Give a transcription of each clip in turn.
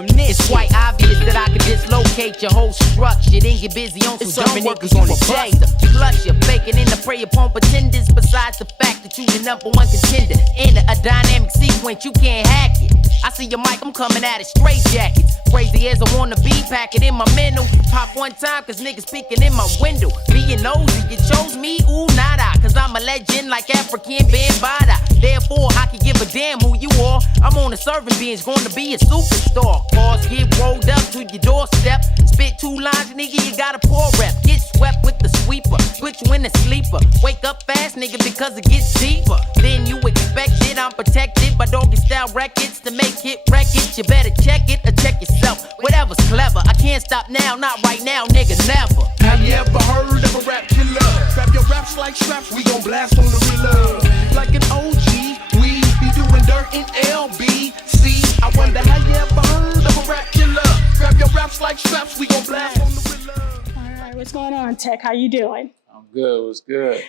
from this. It's quite obvious that I could dislocate your whole structure, then get busy on some German on the day. Plus you're faking in the prey upon pretenders. Besides the fact that you the #1 contender in a dynamic sequence, you can't hack it. I see your mic, I'm coming at it straight jackets. Crazy as I wanna be, pack it in my mental. Pop one time, cause niggas peeking in my window. Being nosy, you chose me, ooh, nada. Cause I'm a legend like African Bambada. Therefore, I can give a damn who you are. I'm on a serving bench, gonna be a superstar. Cars get rolled up to your doorstep. Spit 2 lines, nigga, you got a poor rep. Get swept with the sweeper, put you in a sleeper. Wake up fast, nigga, because it gets deeper. Then you expect it, I'm protected by doggy style records to make it records. You better check it or check yourself. Whatever's clever, I can't stop now, not right now, nigga, never. Have you ever heard of a rap killer? Grab your raps like straps, we gon' blast on the reload. Like an OG, we be doing dirt in LBC. I wonder, have you ever heard of a rap killer? Grab your raps like straps, we gon' blast on the reload. All right, what's going on, Tech? How you doing? I'm good. What's good?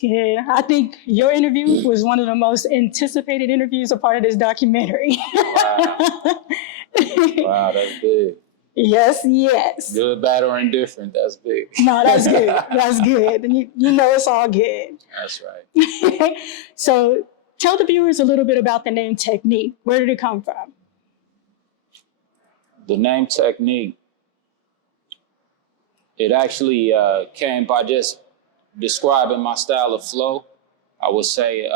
Yeah, I think your interview was one of the most anticipated interviews a part of this documentary. Wow. Wow, that's big. Yes. Good, bad, or indifferent, that's big. No, that's good. That's good. And you know it's all good. That's right. So tell the viewers a little bit about the name Techniec. Where did it come from? The name Techniec, it actually came by just describing my style of flow. I would say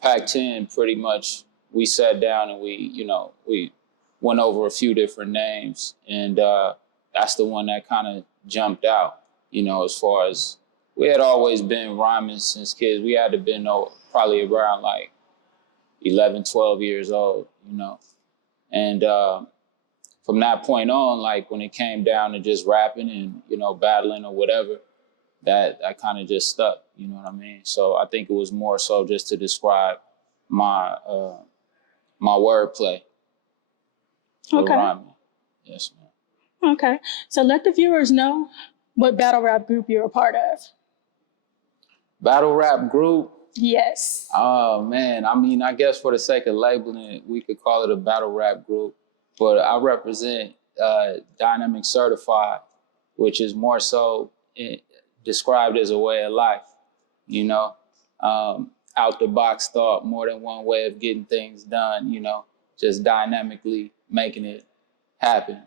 Pac-10 pretty much, we sat down and we went over a few different names, and that's the one that kind of jumped out, as far as we had always been rhyming since kids. We had to been probably around like 11, 12 years old, and from that point on, like when it came down to just rapping and, battling or whatever, that kind of just stuck, you know what I mean? So I think it was more so just to describe my my wordplay. Okay. Rhyming. Yes, ma'am. Okay. So let the viewers know what battle rap group you're a part of. Battle rap group? Yes. Oh, man. I mean, I guess for the sake of labeling it, we could call it a battle rap group. But I represent Dynamic Certified, which is more so described as a way of life, out the box thought, more than one way of getting things done, just dynamically making it happen,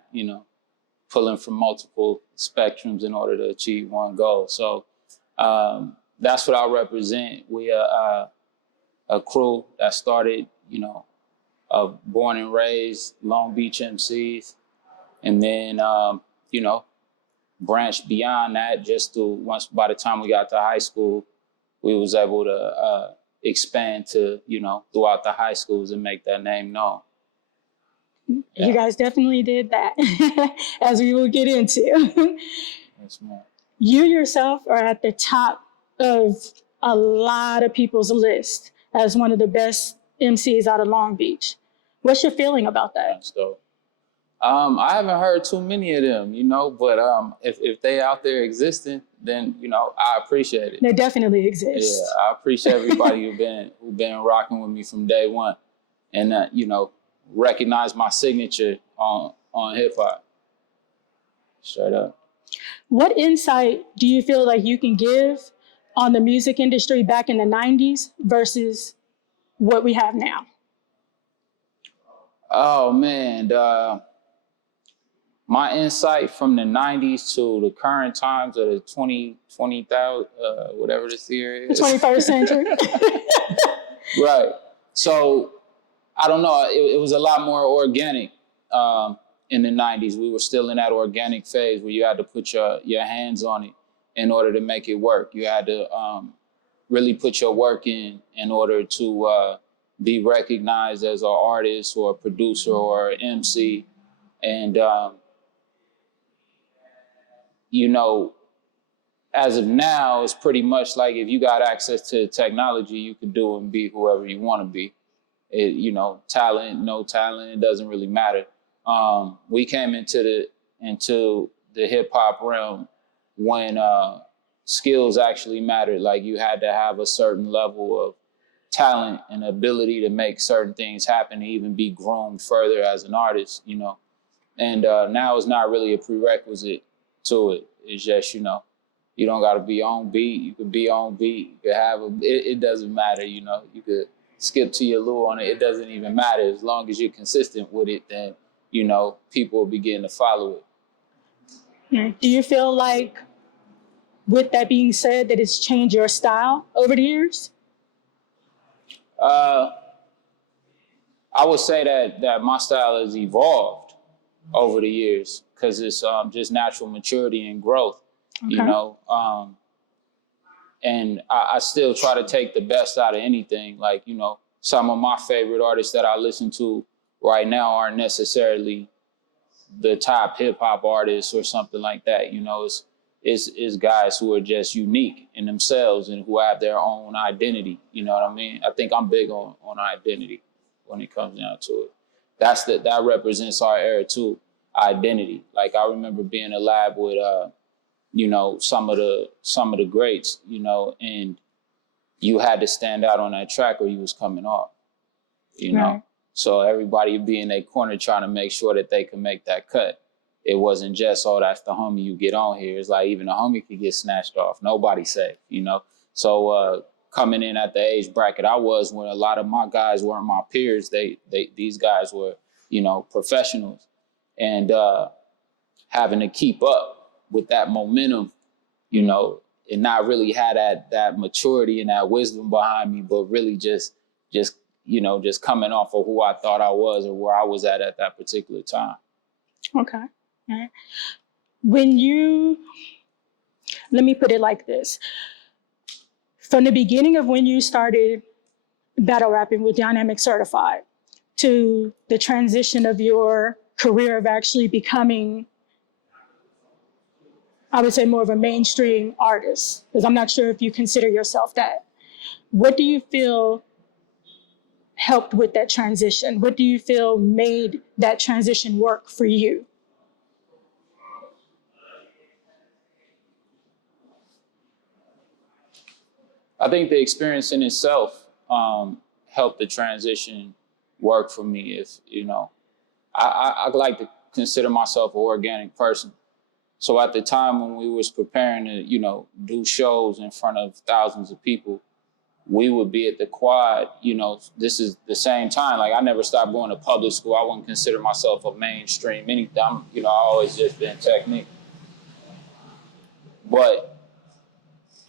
pulling from multiple spectrums in order to achieve one goal. So that's what I represent. We are a crew that started, of born and raised Long Beach MCs, and then, branched beyond that just to by the time we got to high school, we was able to expand to, throughout the high schools and make that name known. Yeah. You guys definitely did that, as we will get into. Yes, ma'am. You yourself are at the top of a lot of people's list as one of the best MCs out of Long Beach. What's your feeling about that? That's dope. I haven't heard too many of them, but if they out there existing, then, I appreciate it. They definitely exist. Yeah, I appreciate everybody who been rocking with me from day one, and recognize my signature on hip hop. Straight up. What insight do you feel like you can give on the music industry back in the 90s versus what we have now? Oh, man. My insight from the 90s to the current times of the 20,000, whatever this year is. The 21st century. Right. So, I don't know. It was a lot more organic in the 90s. We were still in that organic phase where you had to put your hands on it in order to make it work. You had to really put your work in order to be recognized as an artist or a producer or an MC. And, as of now, it's pretty much like if you got access to technology, you can do and be whoever you want to be. Talent, no talent, it doesn't really matter. We came into the hip hop realm when skills actually mattered. Like you had to have a certain level of talent and ability to make certain things happen, to even be groomed further as an artist, you know. And now it's not really a prerequisite to it. It's just, you know, you don't got to be on beat. You could be on beat. You could have it doesn't matter, you know. You could skip to your lure on it. It doesn't even matter. As long as you're consistent with it, then, you know, people will begin to follow it. Do you feel like, with that being said, that it's changed your style over the years? I would say that my style has evolved over the years because it's just natural maturity and growth, you know. And I still try to take the best out of anything. Like, you know, some of my favorite artists that I listen to right now aren't necessarily the top hip hop artists or something like that. You know, it's guys who are just unique in themselves and who have their own identity. You know what I mean? I think I'm big on identity when it comes down to it. That represents our era too, identity. Like, I remember being in a lab with you know, some of the greats, you know, and you had to stand out on that track or you was coming off, you know. Right. So everybody would be in their corner trying to make sure that they could make that cut. It wasn't just, oh, that's the homie you get on here. It's like even the homie could get snatched off. Nobody safe, you know. So coming in at the age bracket I was, when a lot of my guys weren't my peers, these guys were, you know, professionals, and having to keep up with that momentum, you know, and not really had that maturity and that wisdom behind me, but really just you know, just coming off of who I thought I was or where I was at that particular time. Okay. All right. Let me put it like this. From the beginning of when you started battle rapping with Dynamic Certified to the transition of your career of actually becoming, I would say, more of a mainstream artist, because I'm not sure if you consider yourself that. What do you feel helped with that transition? What do you feel made that transition work for you? I think the experience in itself helped the transition work for me. If, you know, I like to consider myself an organic person. So at the time when we was preparing to, you know, do shows in front of thousands of people, we would be at the quad, you know, this is the same time. Like, I never stopped going to public school. I wouldn't consider myself a mainstream anything. You know, I always just been Techniec. But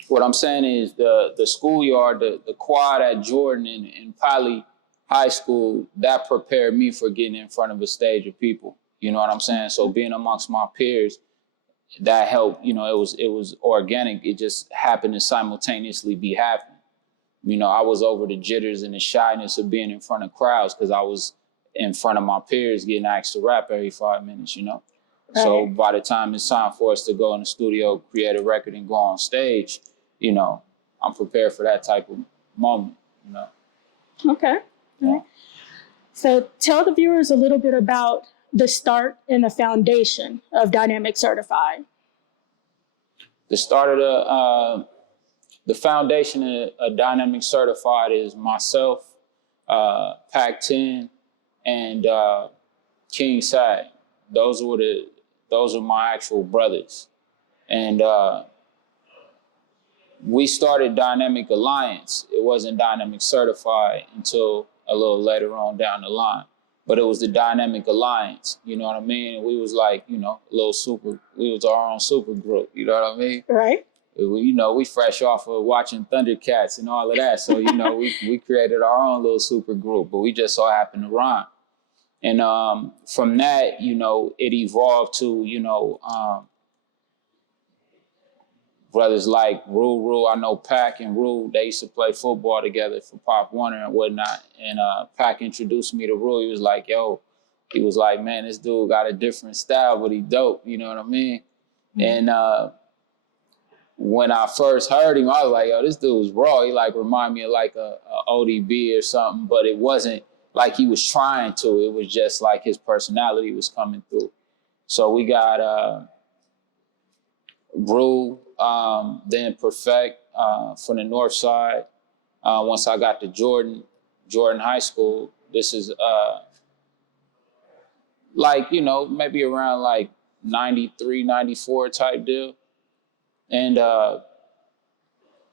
what I'm saying is the schoolyard, the quad at Jordan and Poly High School, that prepared me for getting in front of a stage of people. You know what I'm saying? So being amongst my peers, that helped. You know, it was organic. It just happened to simultaneously be happening. You know, I was over the jitters and the shyness of being in front of crowds because I was in front of my peers getting asked to rap every 5 minutes, you know. Right. So by the time it's time for us to go in the studio, create a record, and go on stage, you know, I'm prepared for that type of moment, you know. Okay. Yeah. So tell the viewers a little bit about the start and the foundation of Dynamic Certified. The start of the foundation of Dynamic Certified is myself, Pac-10, and King Sag. Those are my actual brothers. And we started Dynamic Alliance. It wasn't Dynamic Certified until a little later on down the line. But it was the Dynamic Alliance, you know what I mean? And we was like, you know, we was our own super group, you know what I mean? Right. You know, we fresh off of watching Thundercats and all of that. So, you know, we created our own little super group, but we just so happened to rhyme. And from that, you know, it evolved to, you know, brothers like Rule. I know Pac and Rule, they used to play football together for Pop Warner and whatnot. And Pac introduced me to Rule. He was like, man, this dude got a different style, but he dope. You know what I mean? Mm-hmm. And when I first heard him, I was like, yo, this dude was raw. He like reminded me of like a ODB or something, but it wasn't like he was trying to. It was just like his personality was coming through. So we got Rule, then Perfect from the North Side, once I got to Jordan High School, this is like, you know, maybe around like 93, 94 type deal. And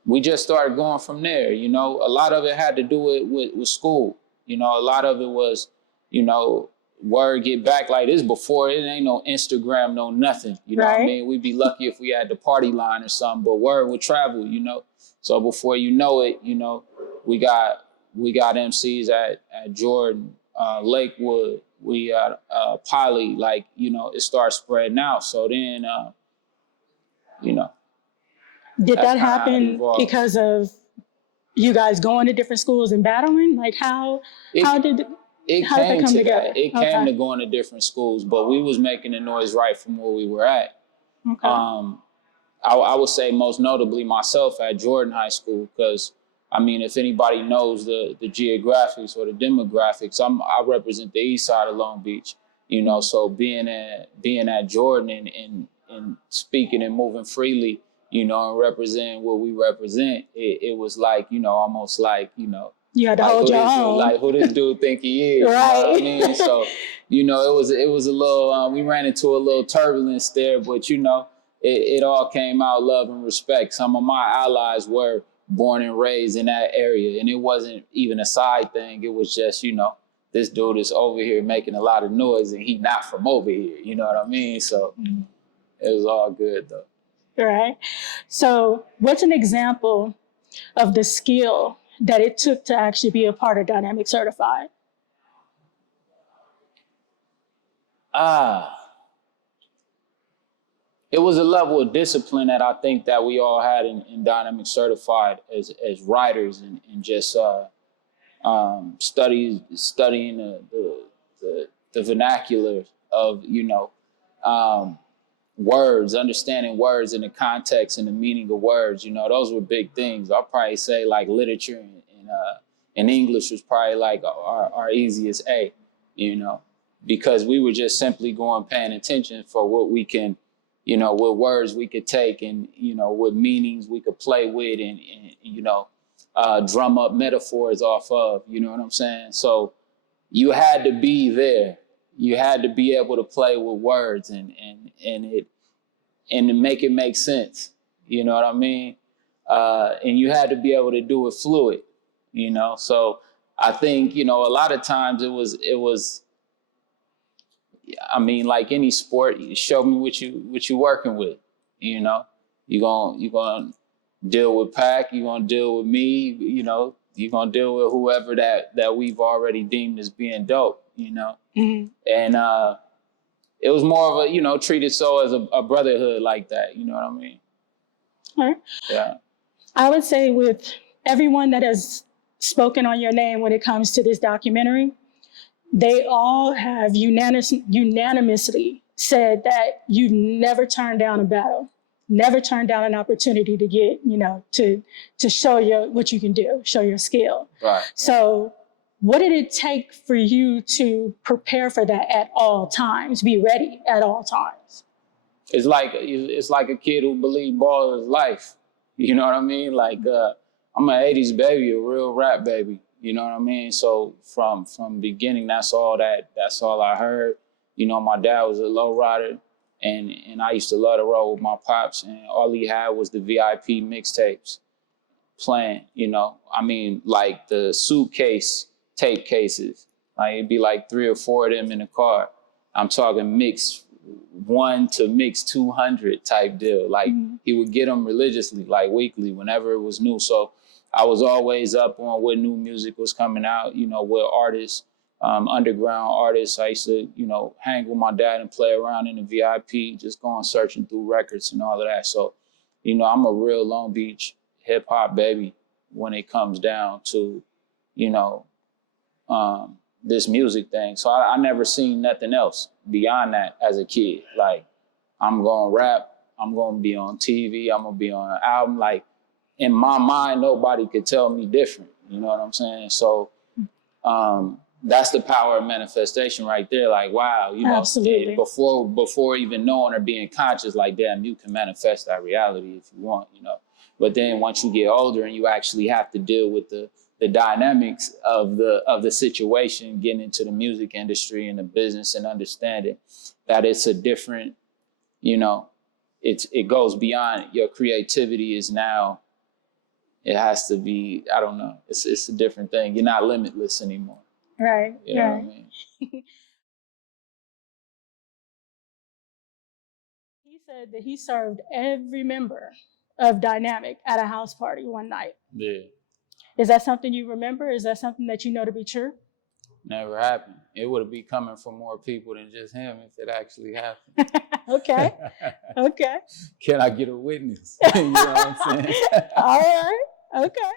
we just started going from there. You know, a lot of it had to do with school. You know, a lot of it was, you know, word get back like this before. It ain't no Instagram, no nothing. You know what I mean? We'd be lucky if we had the party line or something, but word would travel, you know? So before you know it, you know, we got MCs at Jordan, Lakewood, we got Poly, like, you know, it starts spreading out. So then, you know. Did that happen because of you guys going to different schools and battling? Like how did that come together? It came to going to different schools, but we was making the noise right from where we were at. Okay. I would say most notably myself at Jordan High School, because I mean, if anybody knows the geographics or the demographics, I represent the east side of Long Beach, you know, so being at Jordan and speaking and moving freely, you know, and representing what we represent, it was like, you know, almost like, you know, you had to hold your own. Like, who this dude think he is? Right. You know what I mean? So, you know, it was a little, we ran into a little turbulence there, but, you know, it all came out love and respect. Some of my allies were born and raised in that area, and it wasn't even a side thing. It was just, you know, this dude is over here making a lot of noise and he not from over here. You know what I mean? So it was all good though. Right. So what's an example of the skill that it took to actually be a part of Dynamic Certified? It was a level of discipline that I think that we all had in Dynamic Certified as writers, and just studying the vernacular of, you know, words, understanding words in the context and the meaning of words. You know, those were big things. I'll probably say like literature and English was probably like our easiest A, you know, because we were just simply paying attention for what we can, you know, what words we could take and, you know, what meanings we could play with and you know, drum up metaphors off of, you know what I'm saying? So you had to be there. You had to be able to play with words and to make it make sense. You know what I mean? And you had to be able to do it fluid, you know? So I think, you know, a lot of times it was, I mean, like any sport, you show me what you working with, you know? You're gonna deal with Pac, you're gonna deal with me, you know, you're gonna deal with whoever that we've already deemed as being dope, you know? Mm-hmm. And it was more of a, you know, treated so as a brotherhood like that, you know what I mean? All right. Yeah. I would say with everyone that has spoken on your name when it comes to this documentary, they all have unanimously said that you never turned down a battle, never turned down an opportunity to get, you know, to show what you can do, show your skill. Right. So what did it take for you to prepare for that at all times, be ready at all times? It's like a kid who believed ball is life. You know what I mean? Like, I'm an 80s baby, a real rap baby. You know what I mean? So from beginning, that's all I heard. You know, my dad was a low rider, and I used to love to roll with my pops, and all he had was the VIP mixtapes playing, you know. I mean, like the suitcase tape cases. Like it'd be like 3 or 4 of them in the car. I'm talking mix 1 to mix 200 type deal. Like he would get them religiously, like weekly, whenever it was new. So I was always up on what new music was coming out, you know, what artists, underground artists. I used to, you know, hang with my dad and play around in the VIP, just going searching through records and all of that. So, you know, I'm a real Long Beach hip hop baby when it comes down to, you know, this music thing. So I never seen nothing else beyond that as a kid. Like, I'm going to rap, I'm going to be on TV, I'm going to be on an album. Like, in my mind, nobody could tell me different. You know what I'm saying? So that's the power of manifestation right there. Like, wow, you know, absolutely. Before even knowing or being conscious, like, damn, you can manifest that reality if you want, you know. But then once you get older and you actually have to deal with the dynamics of the situation, getting into the music industry and the business and understanding that it's a different, you know, it goes beyond your creativity is now, it has to be, I don't know, it's a different thing. You're not limitless anymore. Right. You know right. what I mean? He said that he served every member of Dynamic at a house party one night. Yeah. Is that something you remember? Is that something that you know to be true? Never happened. It would be coming from more people than just him if it actually happened. Okay. Okay. Can I get a witness? You know what I'm saying? All right. Okay.